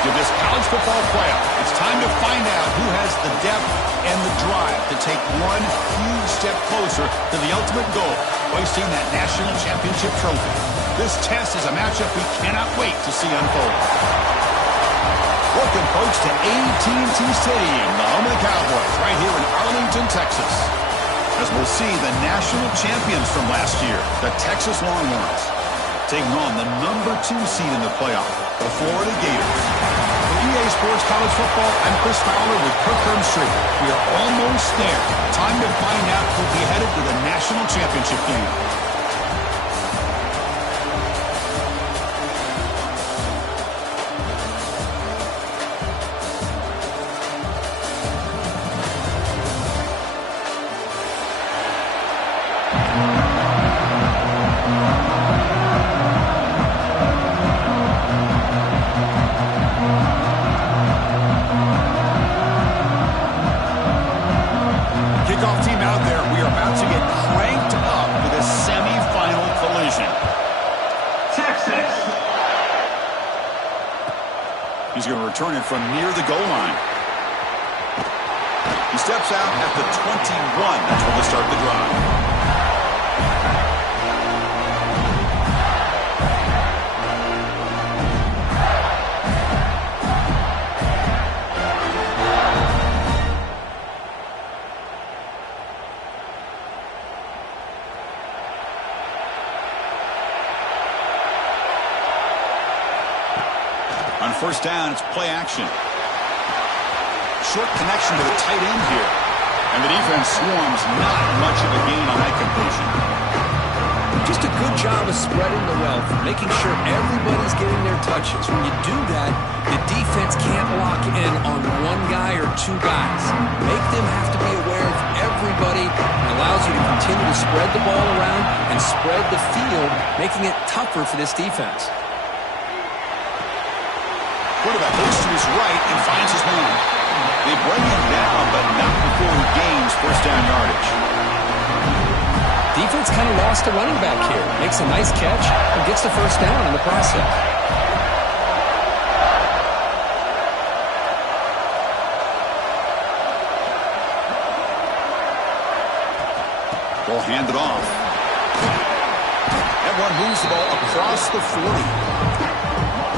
to this college football playoff. It's time to find out who has the depth and the drive to take one huge step closer to the ultimate goal, hoisting that national championship trophy. This test is a matchup we cannot wait to see unfold. Welcome, folks, to AT&T Stadium, the home of the Cowboys, right here in Arlington, Texas. As we'll see the national champions from last year, the Texas Longhorns, taking on the #2 seed in the playoff, the Florida Gators. For EA Sports College Football, I'm Chris Fowler with Kirk Herbstreit. We are almost there. Time to find out who'll be headed to the national championship game. Kickoff team out there. We are about to get cranked up for this semifinal collision. Texas. He's going to return it from near the goal line. He steps out at the 21. That's where they start the drive. On first down, it's play action. Short connection to the tight end here. And the defense swarms, not much of a gain on that completion. Just a good job of spreading the wealth, making sure everybody's getting their touches. When you do that, the defense can't lock in on one guy or two guys. Make them have to be aware of everybody. It allows you to continue to spread the ball around and spread the field, making it tougher for this defense. Quarterback looks to his right and finds his man. They bring him down, but not before he gains first down yardage. Defense kind of lost a running back here. Makes a nice catch and gets the first down in the process. Ball handed off. Everyone moves the ball across the 40.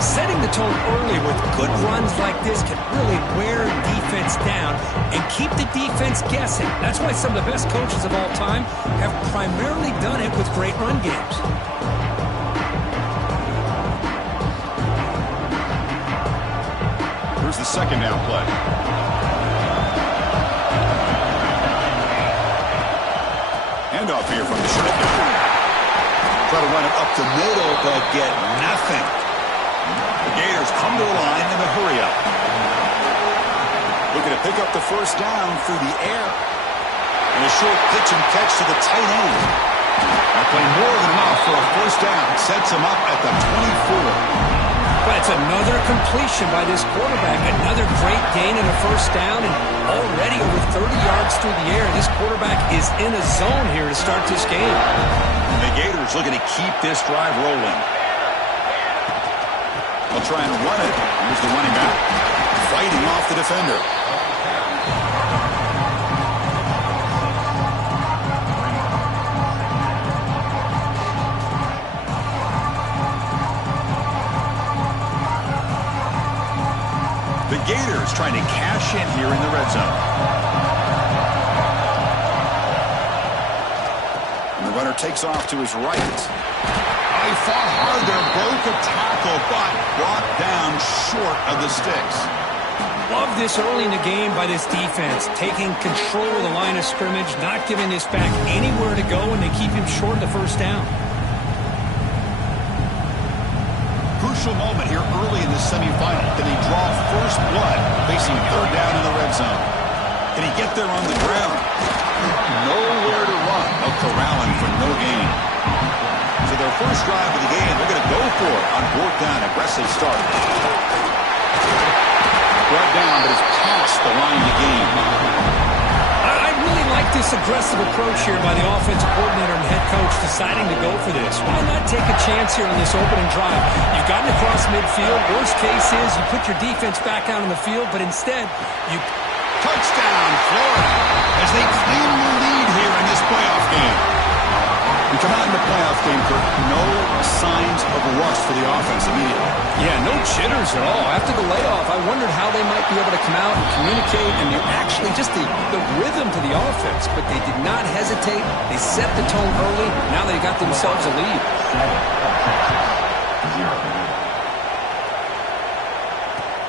Setting the tone early with good runs like this can really wear defense down and keep the defense guessing. That's why some of the best coaches of all time have primarily done it with great run games. Here's the second down play. Handoff here from the shotgun. Try to run it up the middle, but get nothing. The Gators come to the line in a hurry-up. Looking to pick up the first down through the air. And a short pitch and catch to the tight end. That play more than enough for a first down. Sets him up at the 24. But it's another completion by this quarterback. Another great gain in a first down. And already over 30 yards through the air. This quarterback is in a zone here to start this game. And the Gators looking to keep this drive rolling. They'll try and run it. Here's the running back, fighting off the defender. The Gators trying to cash in here in the red zone. And the runner takes off to his right. He fought hard there, broke a tackle, but brought down short of the sticks. Love this early in the game by this defense, taking control of the line of scrimmage, not giving this back anywhere to go, and they keep him short of the first down. Crucial moment here early in the semifinal. Can he draw first blood facing third down in the red zone? Can he get there on the ground? Nowhere to run. They'll corral him for no gain. So their first drive of the game, they're going to go for it on fourth down. Aggressive start. Brought down, but it's past the line of the game. I I really like this aggressive approach here by the offensive coordinator and head coach deciding to go for this. Why not take a chance here on this opening drive? You've gotten across midfield. Worst case is you put your defense back out on the field, but instead you... Touchdown, Florida, as they claim the lead here in this playoff game. We come out in the playoff game, Kirk, no signs of rust for the offense immediately. Yeah, no jitters at all. After the layoff, I wondered how they might be able to come out and communicate and actually just the rhythm to the offense. But they did not hesitate. They set the tone early. Now they got themselves a lead.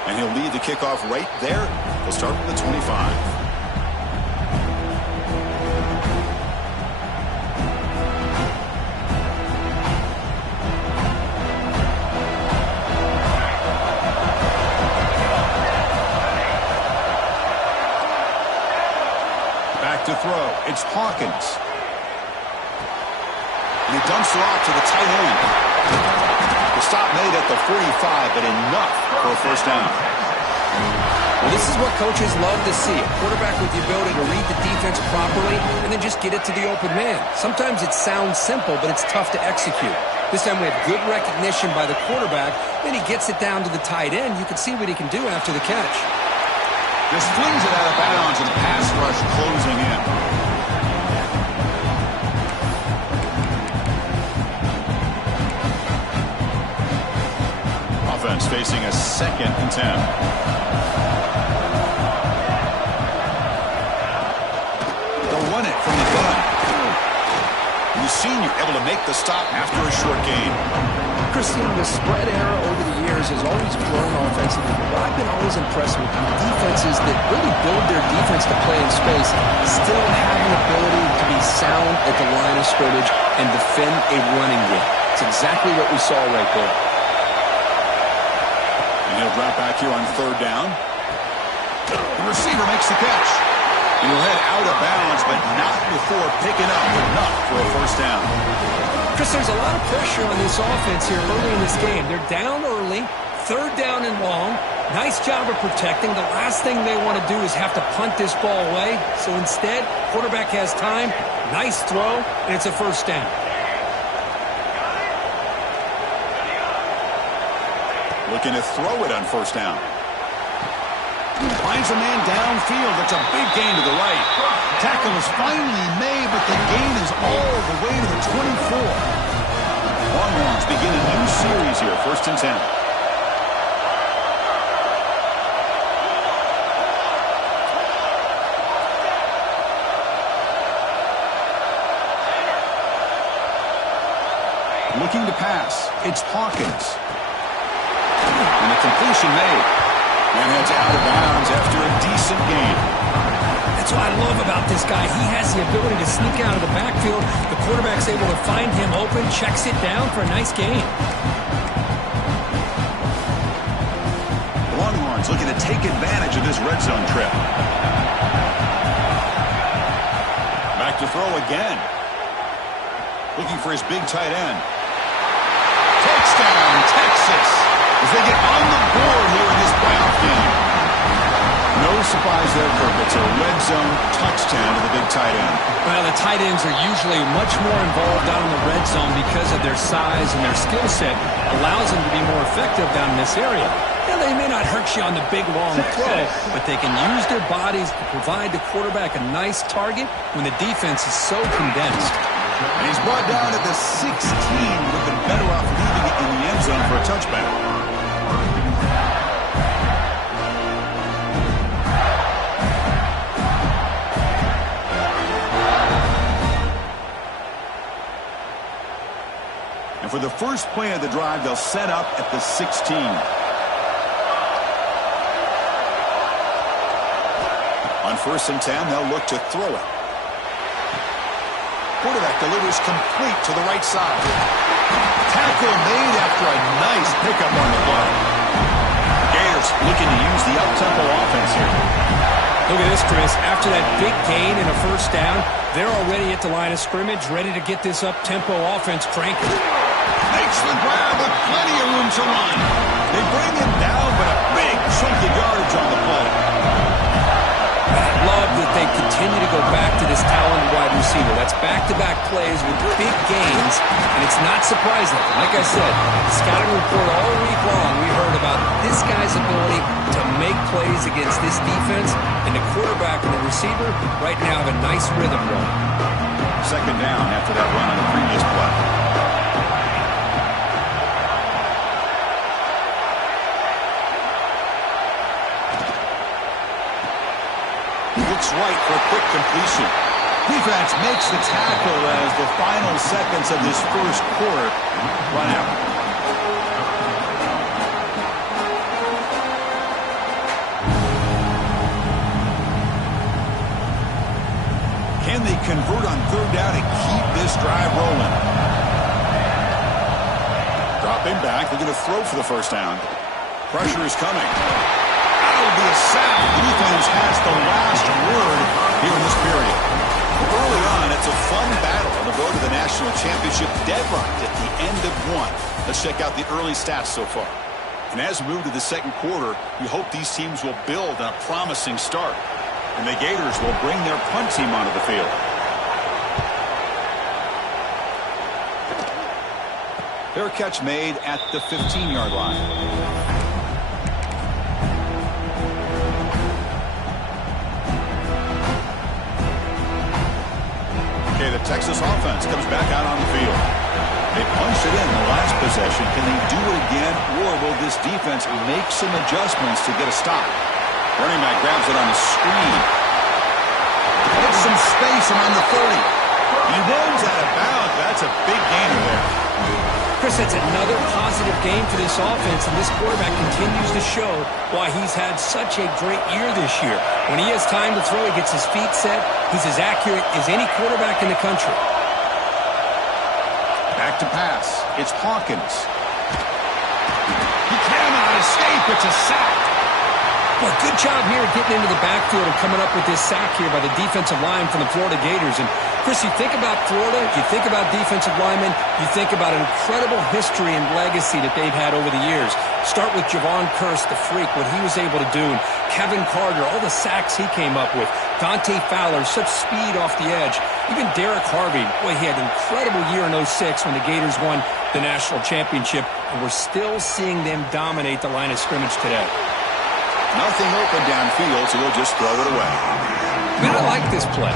And he'll lead the kickoff right there. He'll start with the 25. To throw, it's Hawkins. And he dumps it off to the tight end. The stop made at the 45, but enough for a first down. Well, this is what coaches love to see. A quarterback with the ability to read the defense properly and then just get it to the open man. Sometimes it sounds simple, but it's tough to execute. This time we have good recognition by the quarterback. Then he gets it down to the tight end. You can see what he can do after the catch. Just flings it out of bounds and pass rush closing in. Offense facing a 2nd and 10. They'll run it from the gun. The senior able to make the stop after a short gain. Christine, the spread era over the years has always grown offensively, but I've been always impressed with defenses that really build their defense to play in space, still have an ability to be sound at the line of scrimmage and defend a running game. It's exactly what we saw right there. And he'll drop back here on 3rd down. The receiver makes the catch. He'll head out of bounds, but not before picking up enough for a first down. Chris, there's a lot of pressure on this offense here early in this game. They're down early, 3rd down and long. Nice job of protecting. The last thing they want to do is have to punt this ball away. So instead, quarterback has time, nice throw, and it's a first down. Looking to throw it on 1st down. Finds a man downfield. It's a big gain to the right. Tackle is finally made, but the gain is all the way to the 24. Longhorns begin a new series here, 1st and 10. Looking to pass. It's Hawkins. And the completion made. And heads out of bounds after a decent gain. That's what I love about this guy. He has the ability to sneak out of the backfield. The quarterback's able to find him open, checks it down for a nice gain. The Longhorns looking to take advantage of this red zone trip. Back to throw again. Looking for his big tight end. Touchdown, Texas, as they get on the board here in this playoff game. No surprise there, Kirk. It's a red zone touchdown to the big tight end. Well, the tight ends are usually much more involved down in the red zone because of their size and their skill set. Allows them to be more effective down in this area. And they may not hurt you on the big, long throw, but they can use their bodies to provide the quarterback a nice target when the defense is so condensed. And he's brought down at the 16. Would have been better off leaving it in the end zone for a touchback. And for the first play of the drive, they'll set up at the 16. On 1st and 10, they'll look to throw it. Quarterback delivers complete to the right side. Tackle made after a nice pickup on the play. Gators looking to use the up-tempo offense here. Look at this, Chris. After that big gain and a first down, they're already at the line of scrimmage, ready to get this up-tempo offense cranking. Makes the grab with plenty of room to run. They bring him down, but a big chunk of yardage on the play. I love that they continue to go back to this talented wide receiver. That's back-to-back plays with big gains, and it's not surprising. Like I said, the scouting report all week long, we heard about this guy's ability to make plays against this defense, and the quarterback and the receiver right now have a nice rhythm going. Second down after that run on the previous play. Looks right for a quick completion. Defense makes the tackle as the final seconds of this first quarter run out. Can they convert on third down and keep this drive rolling? Dropping back, they're going to throw for the first down. Pressure is coming. That'll be a sack. The defense has the last word here in this period. Early on, it's a fun battle on the road to the national championship, deadlocked at the end of one. Let's check out the early stats so far. And as we move to the second quarter, we hope these teams will build on a promising start. And the Gators will bring their punt team onto the field. Fair catch made at the 15-yard line. Okay, the Texas offense comes back out on the field. They punched it in the last possession. Can they do it again, or will this defense make some adjustments to get a stop? Running back grabs it on the screen. Gets some space around the 30. He runs out of bounds. That's a big gainer there. Chris, that's another positive game for this offense, and this quarterback continues to show why he's had such a great year this year. When he has time to throw, he gets his feet set. He's as accurate as any quarterback in the country. Back to pass. It's Hawkins. He cannot escape. It's a sack. Well, good job here getting into the backfield and coming up with this sack here by the defensive line from the Florida Gators. And, Chris, you think about Florida, you think about defensive linemen, you think about an incredible history and legacy that they've had over the years. Start with Javon Kearse, the freak, what he was able to do. And Kevin Carter, all the sacks he came up with. Dante Fowler, such speed off the edge. Even Derek Harvey, boy, he had an incredible year in 06 when the Gators won the national championship. And we're still seeing them dominate the line of scrimmage today. Nothing open downfield, so he'll just throw it away. Man, I like this play.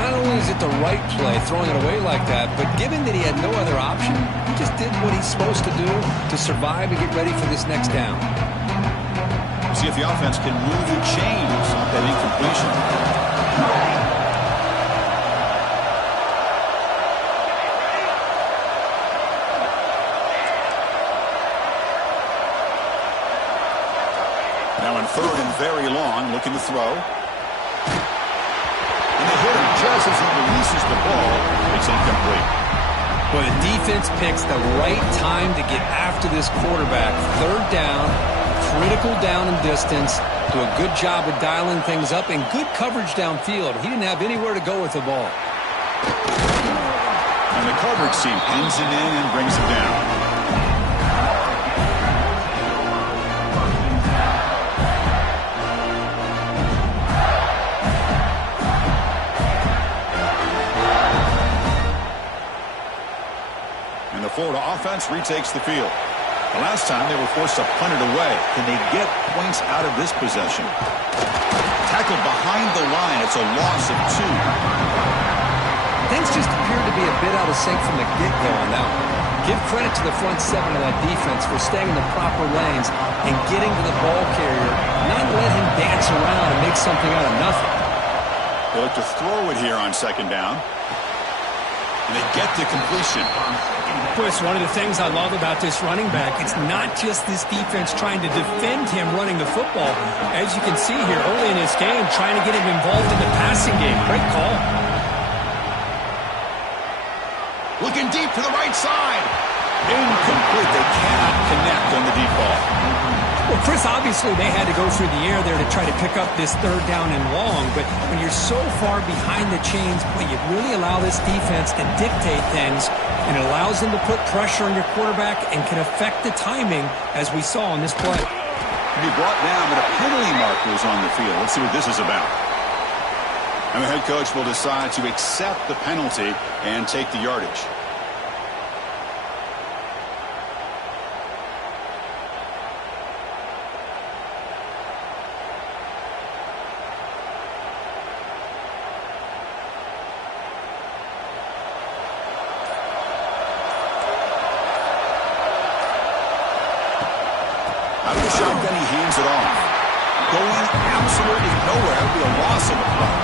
Not only is it the right play, throwing it away like that, but given that he had no other option, he just did what he's supposed to do to survive and get ready for this next down. See if the offense can move the chains on that incompletion. Now in third and very long, looking to throw. And they hit him just as he releases the ball. It's incomplete. Well, the defense picks the right time to get after this quarterback. Third down, critical down and distance. Do a good job of dialing things up and good coverage downfield. He didn't have anywhere to go with the ball. And the coverage team pins him in and brings him down. Florida offense retakes the field. The last time they were forced to punt it away. Can they get points out of this possession? Tackled behind the line. It's a loss of 2. Things just appeared to be a bit out of sync from the get-go on that one. Give credit to the front seven of that defense for staying in the proper lanes and getting to the ball carrier, not let him dance around and make something out of nothing. They look to throw it here on second down. And they get the completion. Chris, one of the things I love about this running back, it's not just this defense trying to defend him running the football. As you can see here early in this game, trying to get him involved in the passing game. Great call. Looking deep to the right side. Incomplete. They cannot connect on the deep ball. Well, Chris, obviously they had to go through the air there to try to pick up this third down and long, but when you're so far behind the chains, boy, you really allow this defense to dictate things, and it allows them to put pressure on your quarterback and can affect the timing, as we saw in this play. To be brought down, but a penalty marker is on the field. Let's see what this is about. And the head coach will decide to accept the penalty and take the yardage. Out of the shotgun, he hands it off. Going absolutely nowhere. That would be a loss of the play.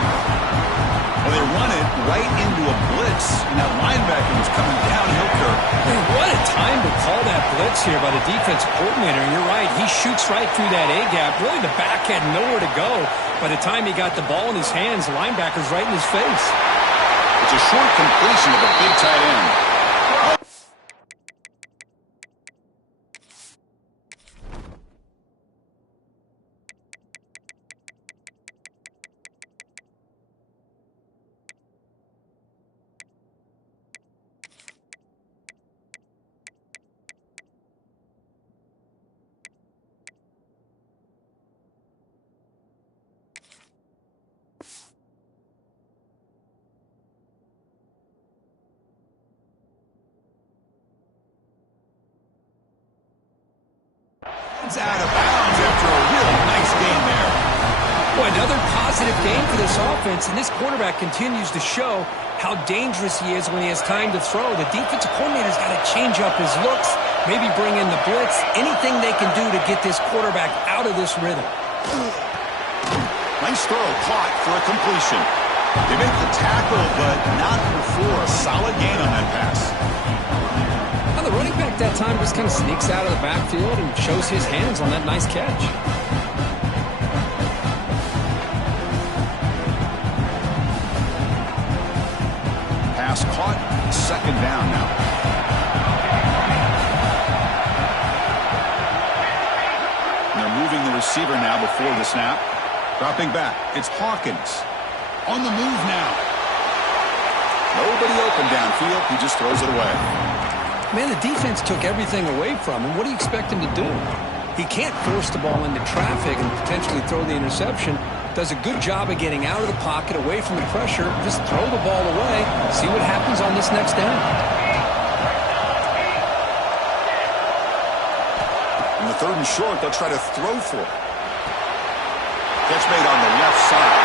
Well, they run it right into a blitz, and that linebacker was coming downhill curve. Man, what a time to call that blitz here by the defensive coordinator. And you're right, he shoots right through that A-gap. Really, the back had nowhere to go. By the time he got the ball in his hands, the linebacker's right in his face. It's a short completion of a big tight end. It's out of bounds after a real nice gain there. Boy, another positive game for this offense, and this quarterback continues to show how dangerous he is when he has time to throw. The defensive coordinator's got to change up his looks, maybe bring in the blitz, anything they can do to get this quarterback out of this rhythm. Nice throw, caught for a completion. They make the tackle, but not before a solid gain on that pass. The running back that time just kind of sneaks out of the backfield and shows his hands on that nice catch. Pass caught, second down now. And they're moving the receiver now before the snap. Dropping back, it's Hawkins. On the move now. Nobody open downfield, he just throws it away. Man, the defense took everything away from him. What do you expect him to do? He can't force the ball into traffic and potentially throw the interception. Does a good job of getting out of the pocket, away from the pressure. Just throw the ball away. See what happens on this next down. In the third and short, they'll try to throw for it. Catch made on the left side.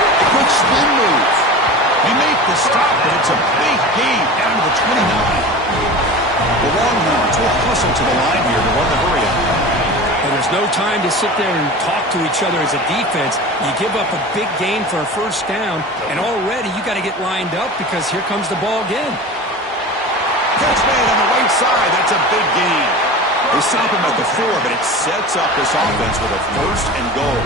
A quick spin move. They make the stop, but it's a big gain down to the 29. The Longhorns will hustle to the line here to run the hurry up. And there's no time to sit there and talk to each other as a defense. You give up a big gain for a first down, and already you got to get lined up because here comes the ball again. Catch made on the right side. That's a big gain. They stop him at the 4, but it sets up this offense with a first and goal.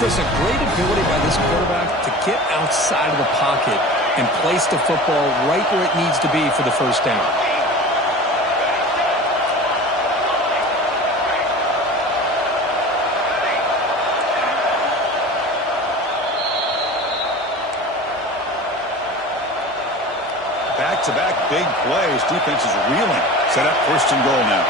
There's a great ability by this quarterback to get outside of the pocket and place the football right where it needs to be for the first down. Back-to-back big plays. Defense is reeling. Set up first and goal now.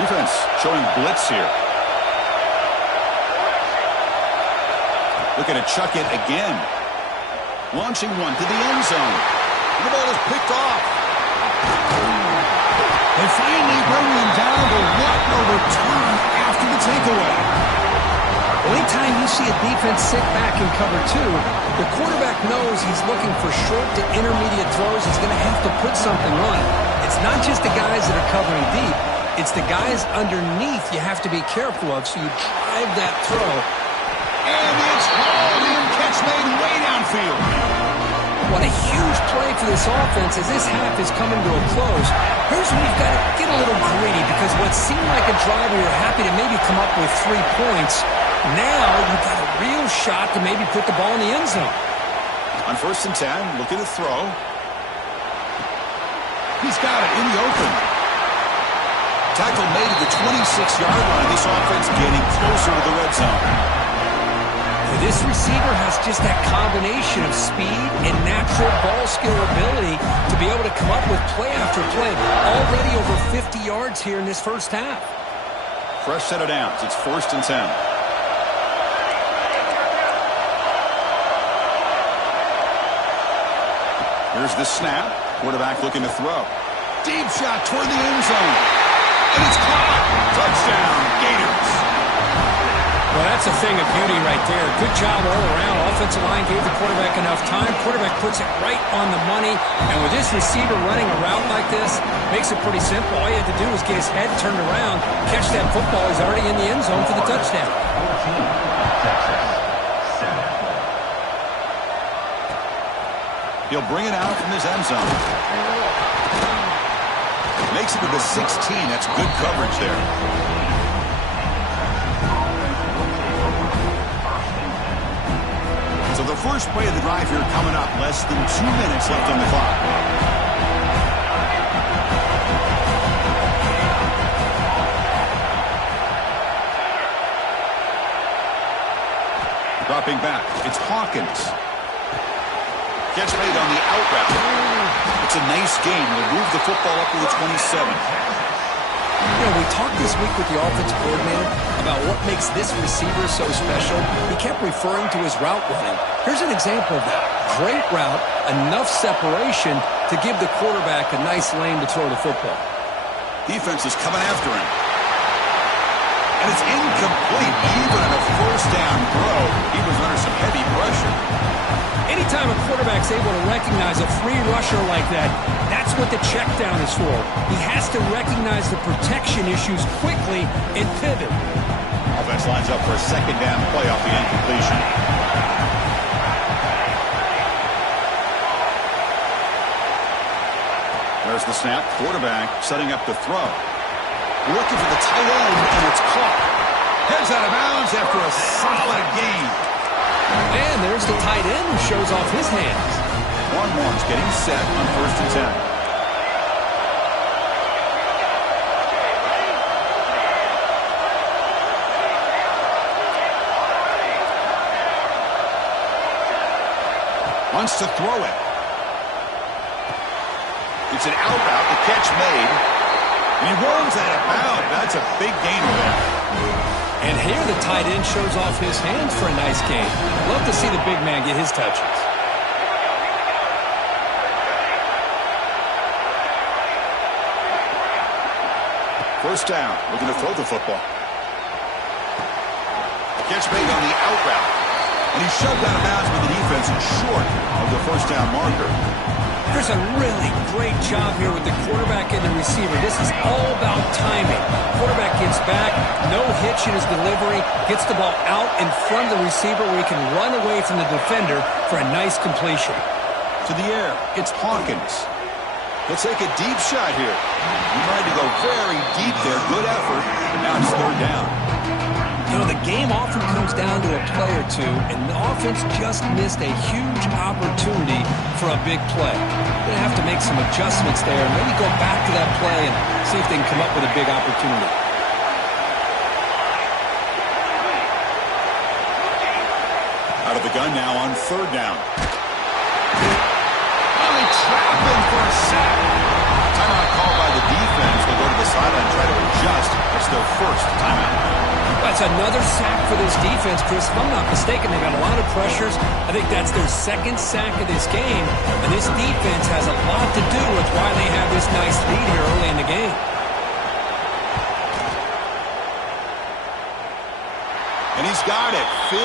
Defense showing blitz here. Looking to chuck it again. Launching one to the end zone. And the ball is picked off. They finally bring him down to what a return after the takeaway. Anytime you see a defense sit back in cover 2, the quarterback knows he's looking for short to intermediate throws. He's going to have to put something on it. It's not just the guys that are covering deep. It's the guys underneath you have to be careful of, so you drive that throw. And it's hauled in, catch made way downfield. What a huge play for this offense as this half is coming to a close. Here's where you've got to get a little greedy because what seemed like a drive where you're happy to maybe come up with 3 points, now you've got a real shot to maybe put the ball in the end zone. On first and 10, looking to throw. He's got it in the open. Tackle made at the 26-yard line. This offense getting closer to the red zone. This receiver has just that combination of speed and natural ball skill ability to be able to come up with play after play. Already over 50 yards here in this first half. Fresh set of downs. It's 1st and 10. Here's the snap. Quarterback looking to throw. Deep shot toward the end zone. And it's caught. Touchdown, Gators. Well, that's a thing of beauty right there. Good job all around. Offensive line gave the quarterback enough time. Quarterback puts it right on the money. And with this receiver running a route like this, makes it pretty simple. All you had to do was get his head turned around, catch that football. He's already in the end zone for the touchdown. 14, Texas, 7. He'll bring it out from his end zone. Makes it to the 16. That's good coverage there. So the first play of the drive here coming up. Less than 2 minutes left on the clock. Dropping back. It's Hawkins. Catch made on the out route. It's a nice gain. We'll move the football up to the 27. You know, we talked this week with the offensive coordinator about what makes this receiver so special. He kept referring to his route running. Here's an example of that. Great route, enough separation to give the quarterback a nice lane to throw the football. Defense is coming after him. And it's incomplete. Even on a first down throw, he was under some heavy pressure. Anytime a quarterback's able to recognize a free rusher like that, that's what the check down is for. He has to recognize the protection issues quickly and pivot. Offense lines up for a second down play off the incompletion. There's the snap. Quarterback setting up the throw. Looking for the tight end, and it's caught. Heads out of bounds after a solid gain. And there's the tight end who shows off his hands. 1-1's getting set on 1st and 10. Wants to throw it. It's an out route. The catch made. And he runs out of bounds. That's a big gain there. And here the tight end shows off his hands for a nice gain. Love to see the big man get his touches. First down. We're going to throw the football. Catch made on the out route. And he's shoved out of bounds by the defense short of the first down marker. There's a really great job here with the quarterback and the receiver. This is all about timing. Quarterback gets back, no hitch in his delivery, gets the ball out in front of the receiver where he can run away from the defender for a nice completion. To the air, it's Hawkins. He'll take a deep shot here. He tried to go very deep there. Good effort. But now it's 3rd down. You know, the game often comes down to a play or two, and the offense just missed a huge opportunity for a big play. They're going to have to make some adjustments there, and maybe go back to that play and see if they can come up with a big opportunity. Out of the gun now on 3rd down. Finally trapped him for a sack. Timeout called by the defense. They'll go to the sideline and try to adjust. It's their first timeout. That's another sack for this defense, Chris. If I'm not mistaken, they've got a lot of pressures. I think that's their 2nd sack of this game. And this defense has a lot to do with why they have this nice lead here early in the game. And he's got it. 57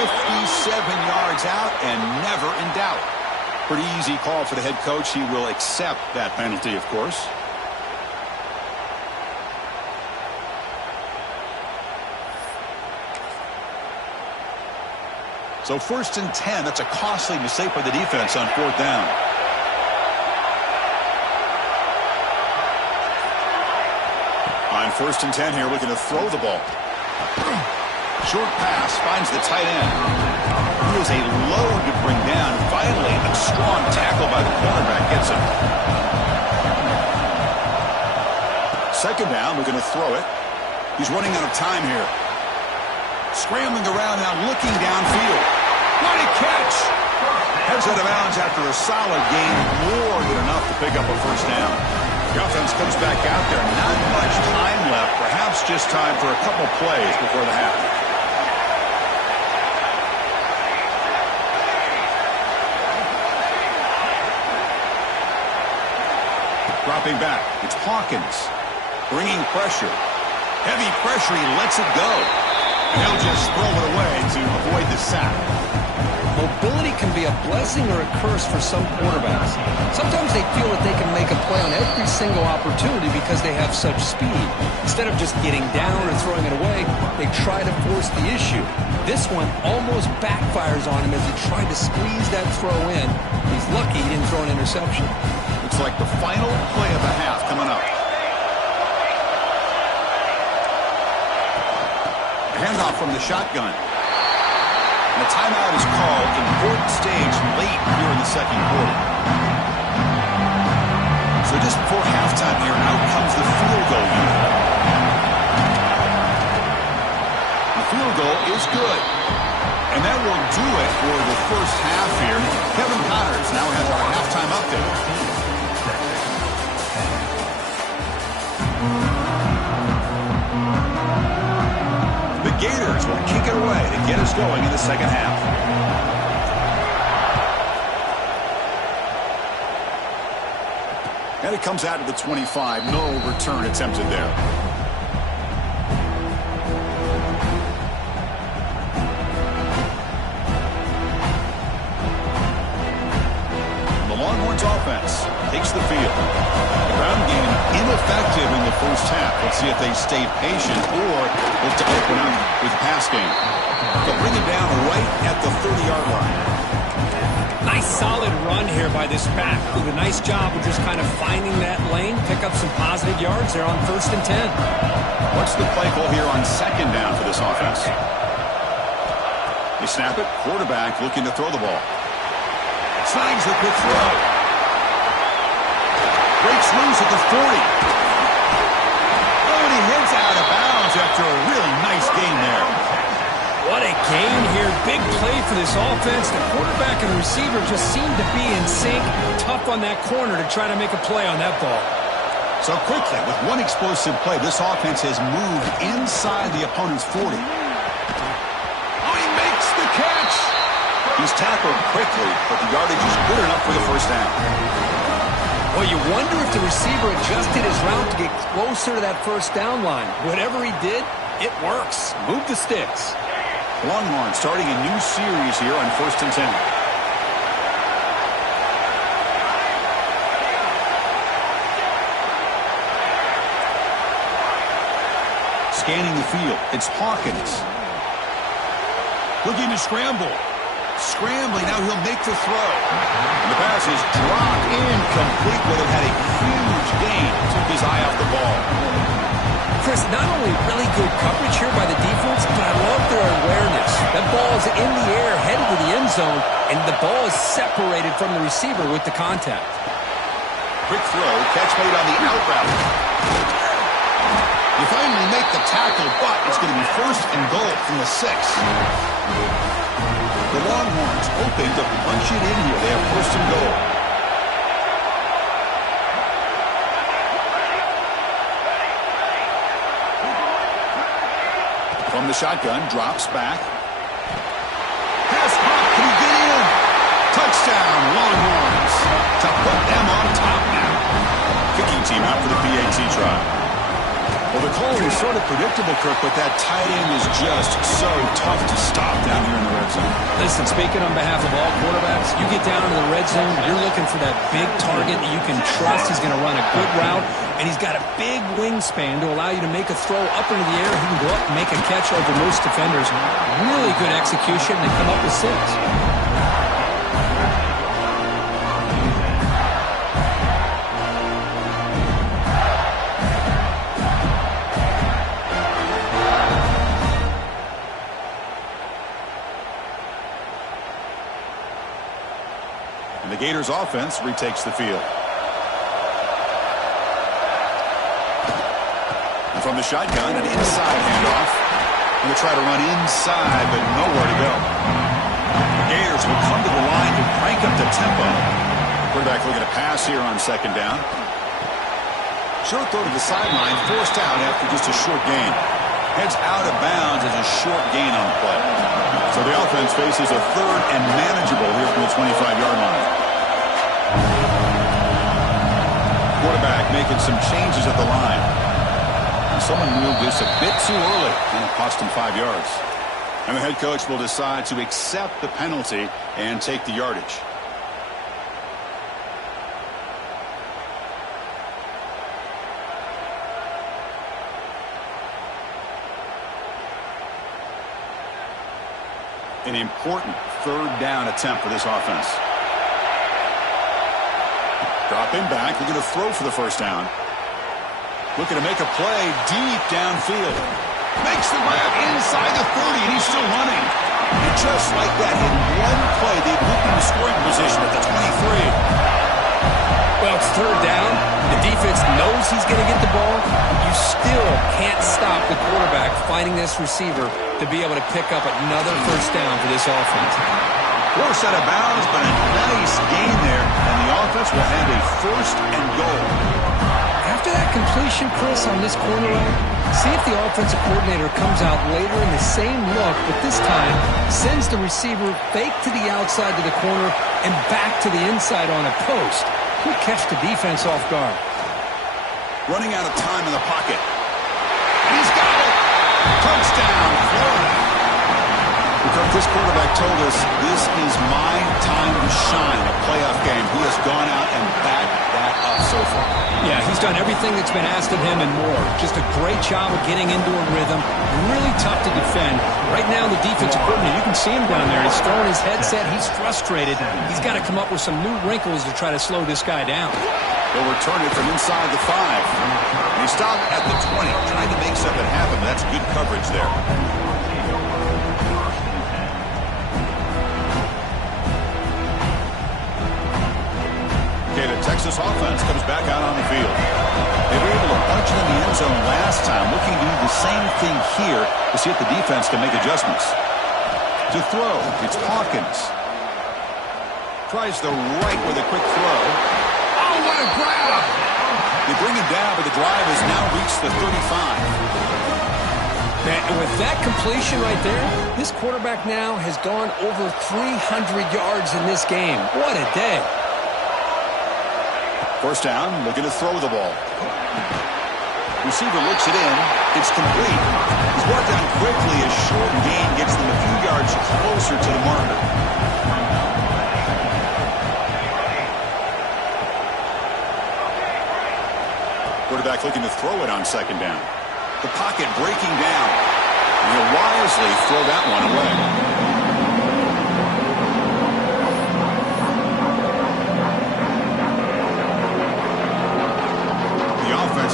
yards out and never in doubt. Pretty easy call for the head coach. He will accept that penalty, of course. So 1st and 10, that's a costly mistake by the defense on 4th down. On 1st and 10 here, looking to throw the ball. Short pass, finds the tight end. He is a load to bring down. Finally, a strong tackle by the cornerback gets him. 2nd down, we're going to throw it. He's running out of time here. Scrambling around now, looking downfield. What a catch! Heads out of bounds after a solid gain, more than enough to pick up a first down. The offense comes back out there. Not much time left. Perhaps just time for a couple plays before the half. Dropping back. It's Hawkins. Bringing pressure. Heavy pressure. He lets it go. And he'll just throw it away to avoid the sack. Mobility can be a blessing or a curse for some quarterbacks. Sometimes they feel that they can make a play on every single opportunity because they have such speed. Instead of just getting down or throwing it away, they try to force the issue. This one almost backfires on him as he tried to squeeze that throw in. He's lucky he didn't throw an interception. Looks like the final play of the half coming up. A handoff from the shotgun. And a timeout is called. Important stage late here in the second quarter. So just before halftime here, out comes the field goal unit. The field goal is good. And that will do it for the first half here. Kevin Connors now has our halftime update. The Gators will kick it away to get us going in the second half. And it comes out to the 25. No return attempted there. The Longhorns offense takes the field. The ground game ineffective in the first half. Let's see if they stay patient or look to open up with the pass game. They'll bring it down right at the 30-yard line. Nice solid run here by this back. Did a nice job of just kind of finding that lane, pick up some positive yards there on 1st and 10. What's the play call here on 2nd down for this offense? They snap it. Quarterback looking to throw the ball. Signs the quick throw. Breaks loose at the 40. Oh, and he heads out of bounds after a really nice gain there. What a gain here. Big play for this offense. The quarterback and the receiver just seem to be in sync. Tough on that corner to try to make a play on that ball. So quickly, with one explosive play, this offense has moved inside the opponent's 40. Oh, he makes the catch. He's tackled quickly, but the yardage is good enough for the first down. Well, you wonder if the receiver adjusted his route to get closer to that first down line. Whatever he did, it works. Move the sticks. Longhorns starting a new series here on 1st and 10. Scanning the field, it's Hawkins. Looking to scramble. Scrambling, now he'll make the throw. And the pass is dropped incomplete, but it had a huge gain. Took his eye off the ball. Chris, not only really good coverage here by the defense, but I love their awareness. That ball is in the air, headed to the end zone, and the ball is separated from the receiver with the contact. Quick throw, catch made on the out route. You finally make the tackle, but it's going to be 1st and goal from the 6. The Longhorns hoping to punch it in here. They have 1st and goal. From the shotgun, drops back. Pass caught. Can he get in? Touchdown, Longhorns. To put them on top now. Kicking team out for the PAT try. Well, the call was sort of predictable, Kirk, but that tight end is just so tough to stop down here in the red zone. Listen, speaking on behalf of all quarterbacks, you get down to the red zone, you're looking for that big target that you can trust. He's going to run a good route, and he's got a big wingspan to allow you to make a throw up into the air. He can go up and make a catch over most defenders. Really good execution. They come up with 6. And the Gators offense retakes the field. And from the shotgun, an inside handoff. Going to try to run inside, but nowhere to go. The players will come to the line to crank up the tempo. Quarterback looking to pass here on second down. Short throw to the sideline, forced out after just a short gain. Heads out of bounds as a short gain on the play. So the offense faces a third and manageable here from the 25-yard line. Quarterback making some changes at the line. And someone moved this a bit too early, and it cost him 5 yards. And the head coach will decide to accept the penalty and take the yardage. An important third down attempt for this offense. Dropping back, looking to throw for the first down. Looking to make a play deep downfield. Makes the grab inside the 30, and he's still running. And just like that, in one play, they've moved into scoring position at the 23. Well, it's third down. The defense knows he's going to get the ball. You still can't stop the quarterback finding this receiver to be able to pick up another first down for this offense. Forced out of bounds, but a nice gain there, and the offense will have a first and goal. After that completion, Chris, on this corner route, see if the offensive coordinator comes out later in the same look, but this time sends the receiver fake to the outside to the corner and back to the inside on a post. He'll catch the defense off guard. Running out of time in the pocket. He's got it! Touchdown, Florida! Because this quarterback told us this is my time to shine, a playoff game. He has gone out and backed that up so far. Yeah, he's done everything that's been asked of him and more. Just a great job of getting into a rhythm. Really tough to defend. Right now, the defensive coordinator, you can see him down there. He's throwing his headset. He's frustrated. He's got to come up with some new wrinkles to try to slow this guy down. They'll return it from inside the 5. And he stopped at the 20, trying to make something happen. That's good coverage there. Okay, the Texas offense comes back out on the field. They were able to punch it in the end zone last time, looking to do the same thing here to see if the defense can make adjustments. To throw, it's Hawkins. Tries the right with a quick throw. Oh, what a grab! They bring him down, but the drive has now reached the 35. Man, and with that completion right there, this quarterback now has gone over 300 yards in this game. What a day. First down, looking to throw the ball. Receiver looks it in. It's complete. He's brought down quickly. A short gain gets them a few yards closer to the marker. Quarterback looking to throw it on second down. The pocket breaking down. And he'll wisely throw that one away.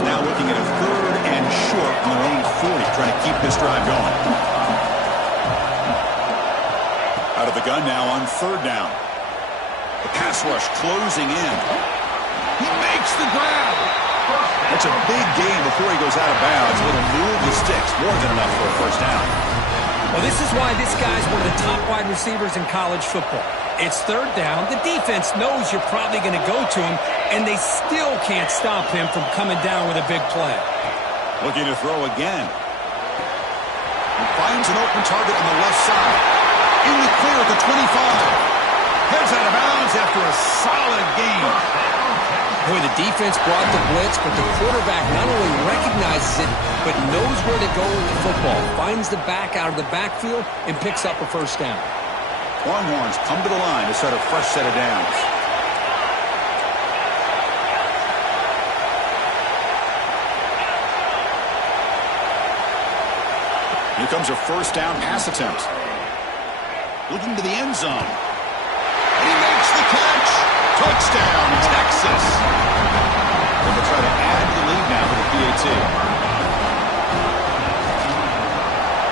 Now looking at a third and short from their own 40, trying to keep this drive going. Out of the gun now on third down. The pass rush closing in. He makes the grab. That's a big gain before he goes out of bounds. It'll move the sticks, more than enough for a first down. Well, this is why this guy's one of the top wide receivers in college football. It's third down. The defense knows you're probably going to go to him, and they still can't stop him from coming down with a big play. Looking to throw again. He finds an open target on the left side. In the clear at the 25. Heads out of bounds after a solid gain. Boy, the defense brought the blitz, but the quarterback not only recognizes it, but knows where to go with the football. Finds the back out of the backfield and picks up a first down. Longhorns come to the line to set a fresh set of downs. Here comes a first down pass attempt. Looking to the end zone. And he makes the catch. Touchdown, Texas. And they'll try to add to the lead now with the PAT.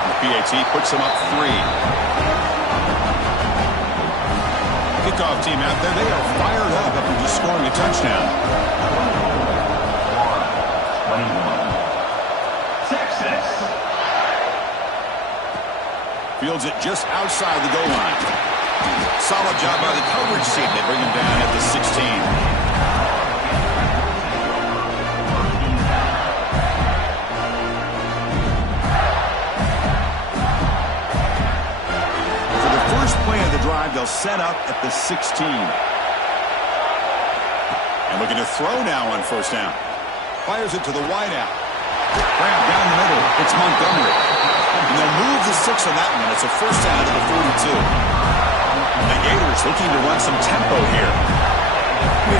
The PAT puts them up 3. Kickoff team out there, they are fired up after just scoring a touchdown. 21. Texas. Fields it just outside the goal line. Solid job by the coverage team. They bring him down at the 16. Play of the drive, they'll set up at the 16. And looking to throw now on first down. Fires it to the wideout. Grab down the middle. It's Montgomery. And they'll move the 6 on that one. It's a first down to the 42. The Gators looking to run some tempo here.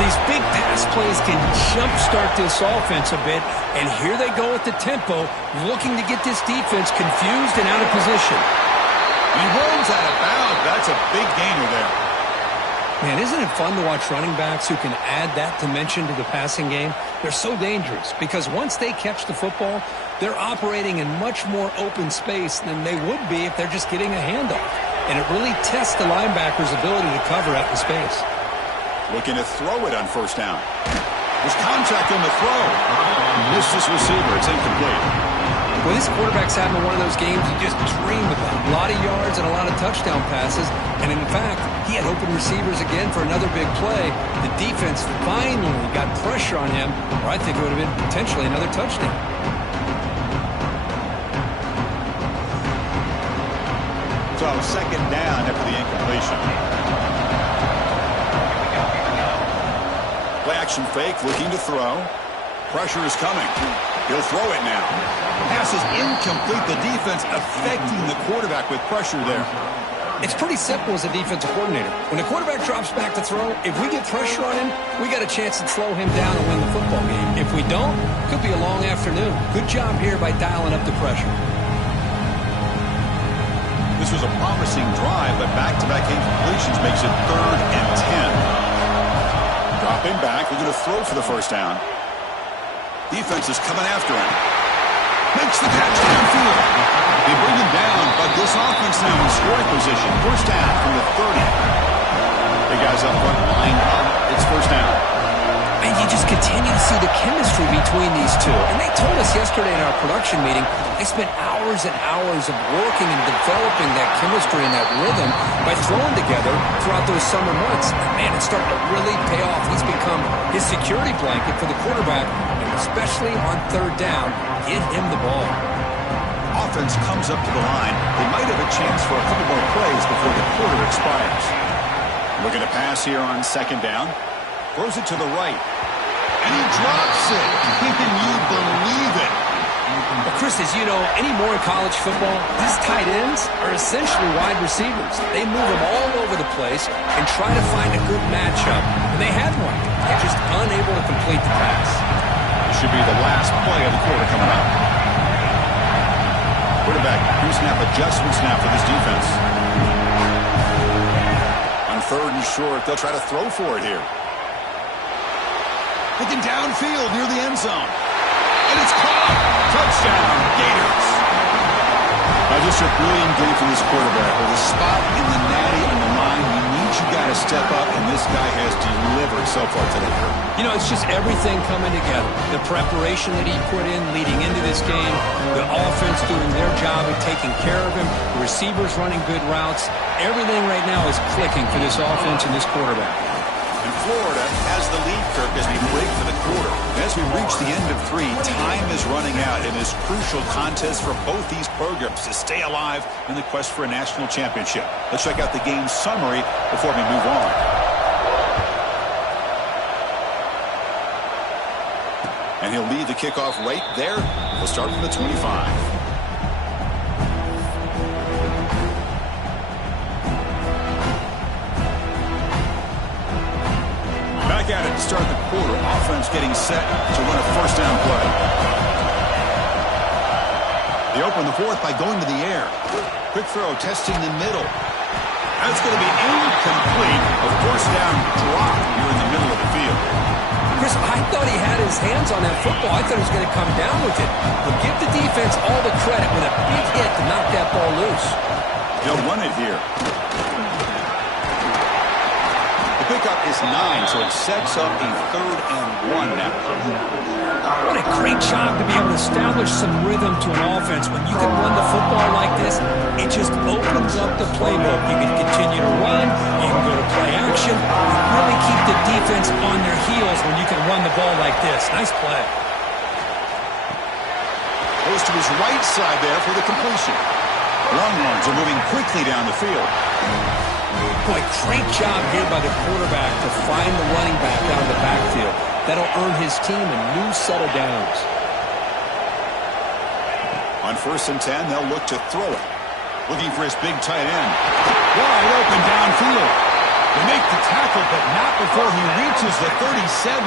These big pass plays can jumpstart this offense a bit, and here they go with the tempo, looking to get this defense confused and out of position. He runs out of bounds. That's a big gainer there. Man, isn't it fun to watch running backs who can add that dimension to the passing game? They're so dangerous because once they catch the football, they're operating in much more open space than they would be if they're just getting a handoff. And it really tests the linebacker's ability to cover out in space. Looking to throw it on first down. There's contact on the throw. Missed his receiver. It's incomplete. Well, this quarterback's having one of those games you just dream about. A lot of yards and a lot of touchdown passes. And in fact, he had open receivers again for another big play. The defense finally got pressure on him, or I think it would have been potentially another touchdown. So second down after the incompletion. Play action fake, looking to throw. Pressure is coming. He'll throw it now. Pass is incomplete. The defense affecting the quarterback with pressure there. It's pretty simple as a defensive coordinator. When the quarterback drops back to throw, if we get pressure on him, we got a chance to slow him down and win the football game. If we don't, it could be a long afternoon. Good job here by dialing up the pressure. This was a promising drive, but back-to-back incompletions makes it 3rd and 10. Dropping back, we're going to throw for the first down. Defense is coming after him. Makes the catch downfield. They bring him down, but this offense now in scoring position. First down from the 30. The guys up front line up. It's first down. And you just continue to see the chemistry between these two. And they told us yesterday in our production meeting, they spent hours and hours of working and developing that chemistry and that rhythm by throwing together throughout those summer months. And man, it's starting to really pay off. He's become his security blanket for the quarterback, and especially on third down, get him the ball. Offense comes up to the line. They might have a chance for a couple more plays before the quarter expires. Looking to pass here on second down. Throws it to the right. And he drops it. Can you believe it? Well, Chris, as you know, anymore in college football, these tight ends are essentially wide receivers. They move them all over the place and try to find a good matchup. And they had one. They're just unable to complete the pass. It should be the last play of the quarter coming up. Quarterback pre-snap adjustments now for this defense. On 3rd and short, they'll try to throw for it here. Looking downfield near the end zone. And it's caught. Touchdown, Gators. Just a brilliant game from this quarterback. With a spot in the natty on the line, you need you got to step up, and this guy has delivered so far today. You know, it's just everything coming together. The preparation that he put in leading into this game, the offense doing their job of taking care of him, the receivers running good routes. Everything right now is clicking for this offense and this quarterback. And Florida has the lead, Kirk, as we break for the quarter. And as we reach the end of 3, time is running out in this crucial contest for both these programs to stay alive in the quest for a national championship. Let's check out the game summary before we move on. And he'll lead the kickoff right there. We'll start from the 25. At it to start the quarter. Offense getting set to run a first down play. They open the 4th by going to the air. Quick throw, testing the middle. That's going to be incomplete. A first down drop here in the middle of the field. Chris, I thought he had his hands on that football. I thought he was going to come down with it. But give the defense all the credit with a big hit to knock that ball loose. They'll run it here. Pickup is 9, so it sets up a 3rd and 1 now. What a great job to be able to establish some rhythm to an offense when you can run the football like pass, it just opens up the playbook. You can continue to run, you can go to play action, and really keep the defense on their heels when you can run the ball like this. Nice play. Goes to his right side there for the completion. Longhorns are moving quickly down the field. Boy, great job here by the quarterback to find the running back out of the backfield. That'll earn his team a new set of downs. On 1st and 10, they'll look to throw it. Looking for his big tight end. Wide open downfield. They make the tackle, but not before he reaches the 37.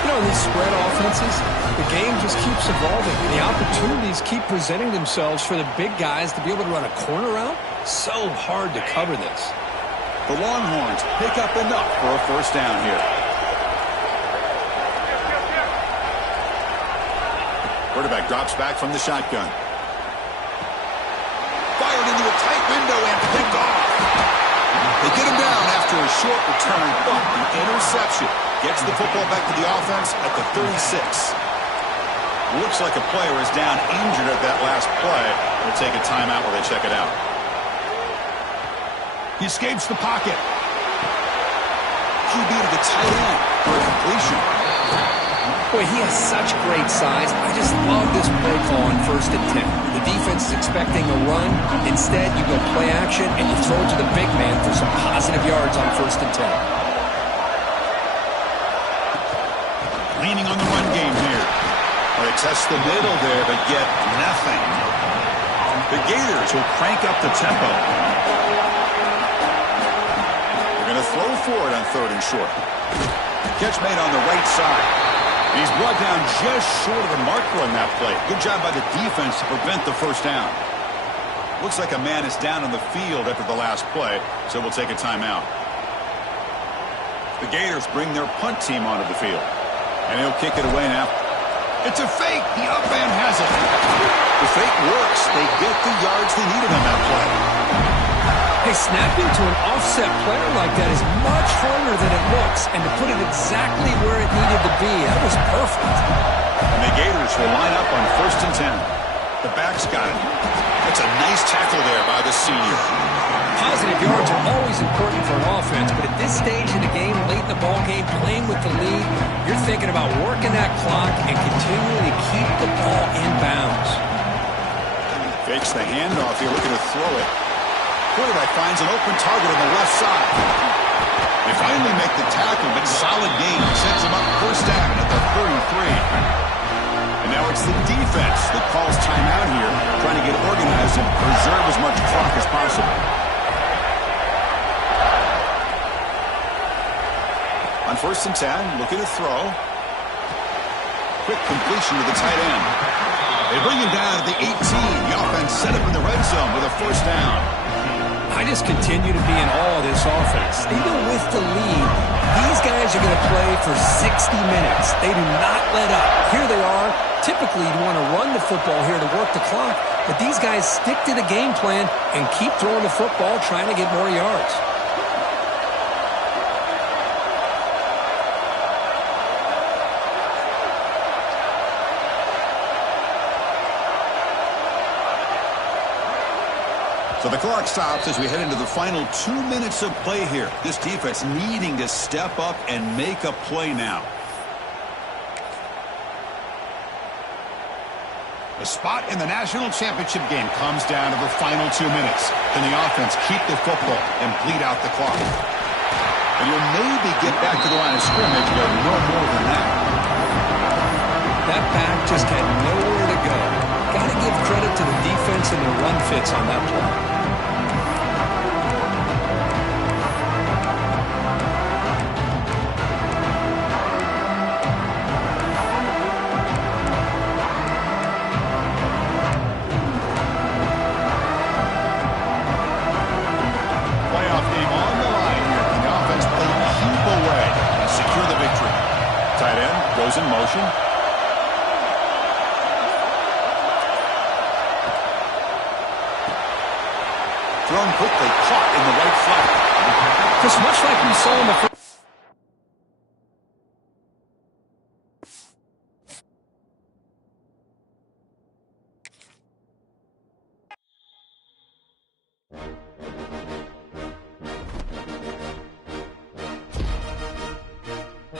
You know, in these spread offenses, the game just keeps evolving. The opportunities keep presenting themselves for the big guys to be able to run a corner route. So hard to cover this. The Longhorns pick up enough for a first down here. Quarterback drops back from the shotgun. Fired into a tight window and picked off. They get him down after a short return, but the interception gets the football back to the offense at the 36. Looks like a player is down injured at that last play. They'll take a timeout while they check it out. He escapes the pocket. QB to the tight end for a completion. Boy, he has such great size. I just love this play call on 1st and 10. The defense is expecting a run. Instead, you go play action, and you throw it to the big man for some positive yards on 1st and 10. Leaning on the run game here. Well, they test the middle there, but get nothing. The Gators will crank up the tempo. They're going to throw for it on 3rd and short. Catch made on the right side. He's brought down just short of the marker on that play. Good job by the defense to prevent the first down. Looks like a man is down on the field after the last play, so we'll take a timeout. The Gators bring their punt team onto the field. And he'll kick it away now. It's a fake. The up man has it. The fake works. They get the yards they needed on that play. Hey, snapping to an offset player like that is much harder than it looks. And to put it exactly where it needed to be, that was perfect. And the Gators will line up on 1st and 10. The back's got it. That's a nice tackle there by the senior. Positive yards are always important for an offense, but at this stage in the game, late in the ball game, playing with the lead, you're thinking about working that clock and continuing to keep the ball in bounds. Fakes the handoff here, looking to throw it. Quarterback finds an open target on the left side. They finally make the tackle, but solid gain sets him up 1st down at the 33. And now it's the defense that calls timeout here, trying to get organized and preserve as much clock as possible. On 1st and 10, looking to throw. Quick completion to the tight end. They bring him down at the 18. The offense set up in the red zone with a 1st down. I just continue to be in awe of this offense. Even with the lead, these guys are going to play for 60 minutes. They do not let up. Here they are. Typically, you want to run the football here to work the clock, but these guys stick to the game plan and keep throwing the football, trying to get more yards. So the clock stops as we head into the final 2 minutes of play here. This defense needing to step up and make a play now. The spot in the national championship game comes down to the final 2 minutes. Can the offense keep the football and bleed out the clock? And you'll maybe get back to the line of scrimmage, but no more than that. That back just had nowhere to go. Got to give credit to the defense and their run fits on that play. Playoff game on the line here. Can the offense keep away and secure the victory? Tight end goes in motion. Thrown quickly, caught in the right flat. Just much like we saw in the first